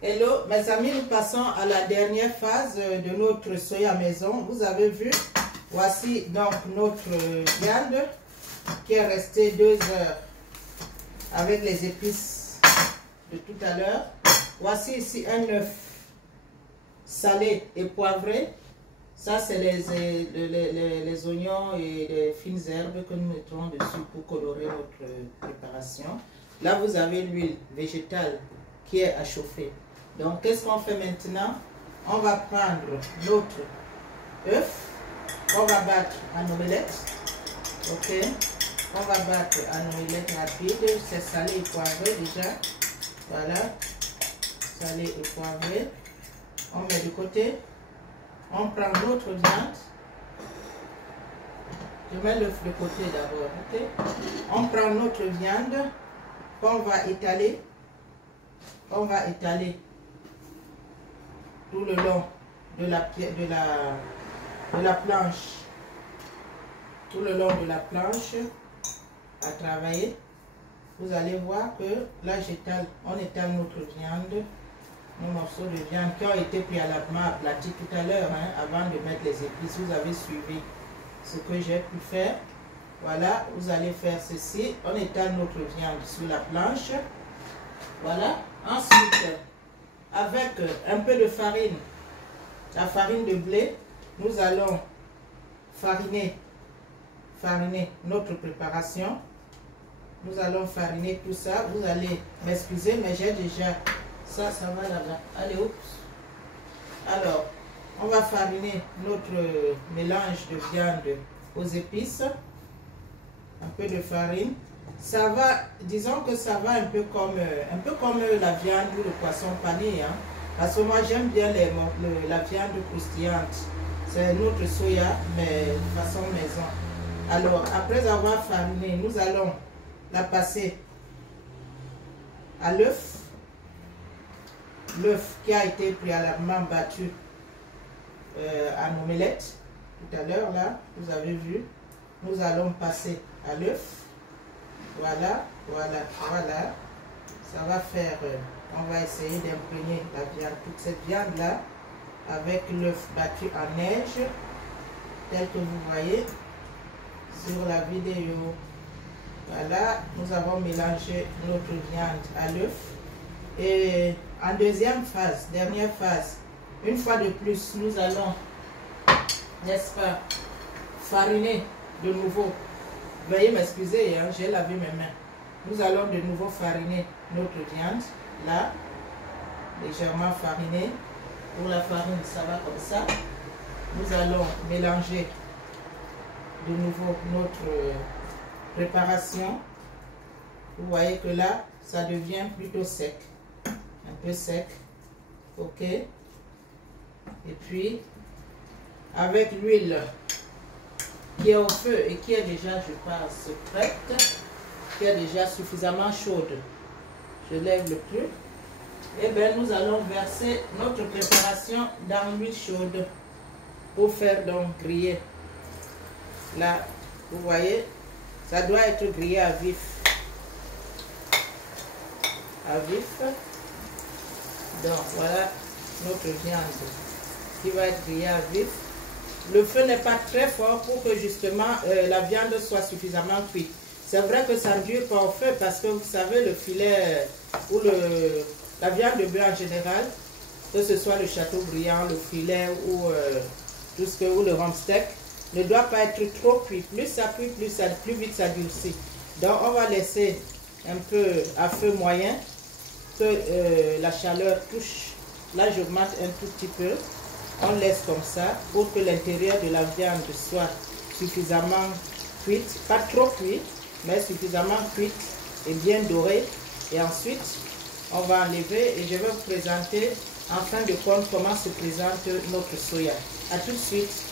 Hello mes amis, nous passons à la dernière phase de notre soya maison. Vous avez vu, voici donc notre viande qui est restée 2 heures avec les épices de tout à l'heure. Voici ici un œuf salé et poivré. Ça c'est les oignons et les fines herbes que nous mettrons dessus pour colorer notre préparation. Là vous avez l'huile végétale qui est à chauffer. Donc, qu'est-ce qu'on fait maintenant? On va prendre notre œuf, on va battre en omelette, ok? On va battre en omelette rapide, c'est salé et poivré déjà, voilà, salé et poivré. On met de côté, on prend notre viande, je mets l'œuf de côté d'abord, ok? On prend notre viande qu'on va étaler, tout le long de la planche, tout le long de la planche à travailler. Vous allez voir que là on étale notre viande, nos morceaux de viande qui ont été préalablement aplatis tout à l'heure, hein, avant de mettre les épices. Vous avez suivi ce que j'ai pu faire. Voilà, vous allez faire ceci. On étale notre viande sur la planche. Voilà. Ensuite, avec un peu de farine, la farine de blé, nous allons fariner notre préparation. Nous allons fariner tout ça. Vous allez m'excuser, mais j'ai déjà ça va là-bas. Allez, oups. Alors, on va fariner notre mélange de viande aux épices. Un peu de farine. Ça va, disons que ça va un peu comme la viande ou le poisson pané, hein, parce que moi j'aime bien la viande croustillante. C'est notre soya, mais façon maison. Alors, après avoir fariné, nous allons la passer à l'œuf. L'œuf qui a été préalablement battu en omelette tout à l'heure, là, vous avez vu. Nous allons passer à l'œuf. Voilà, voilà, voilà. Ça va faire, on va essayer d'imprégner la viande, toute cette viande-là, avec l'œuf battu en neige, tel que vous voyez sur la vidéo. Voilà, nous avons mélangé notre viande à l'œuf. Et en deuxième phase, dernière phase, une fois de plus, nous allons, n'est-ce pas, fariner de nouveau. Veuillez m'excuser, hein, j'ai lavé mes mains. Nous allons de nouveau fariner notre viande, là, légèrement farinée. Pour la farine, ça va comme ça. Nous allons mélanger de nouveau notre préparation. Vous voyez que là, ça devient plutôt sec. Un peu sec. Ok. Et puis, avec l'huile qui est au feu et qui est déjà, je pense, prête, qui est déjà suffisamment chaude. Je lève le truc. Et bien, nous allons verser notre préparation dans l'huile chaude pour faire donc griller. Là, vous voyez, ça doit être grillé à vif. À vif. Donc, voilà notre viande qui va être grillée à vif. Le feu n'est pas très fort pour que justement la viande soit suffisamment cuite. C'est vrai que ça ne dure pas au feu parce que vous savez le filet ou la viande de bœuf en général, que ce soit le châteaubriand, le filet ou tout ce que ou le rumsteak, ne doit pas être trop cuit. Plus ça cuit, plus vite ça durcit. Donc on va laisser un peu à feu moyen que la chaleur touche. Là j'augmente un tout petit peu. On laisse comme ça pour que l'intérieur de la viande soit suffisamment cuite, pas trop cuite, mais suffisamment cuite et bien dorée. Et ensuite, on va enlever et je vais vous présenter en fin de compte comment se présente notre soya. A tout de suite.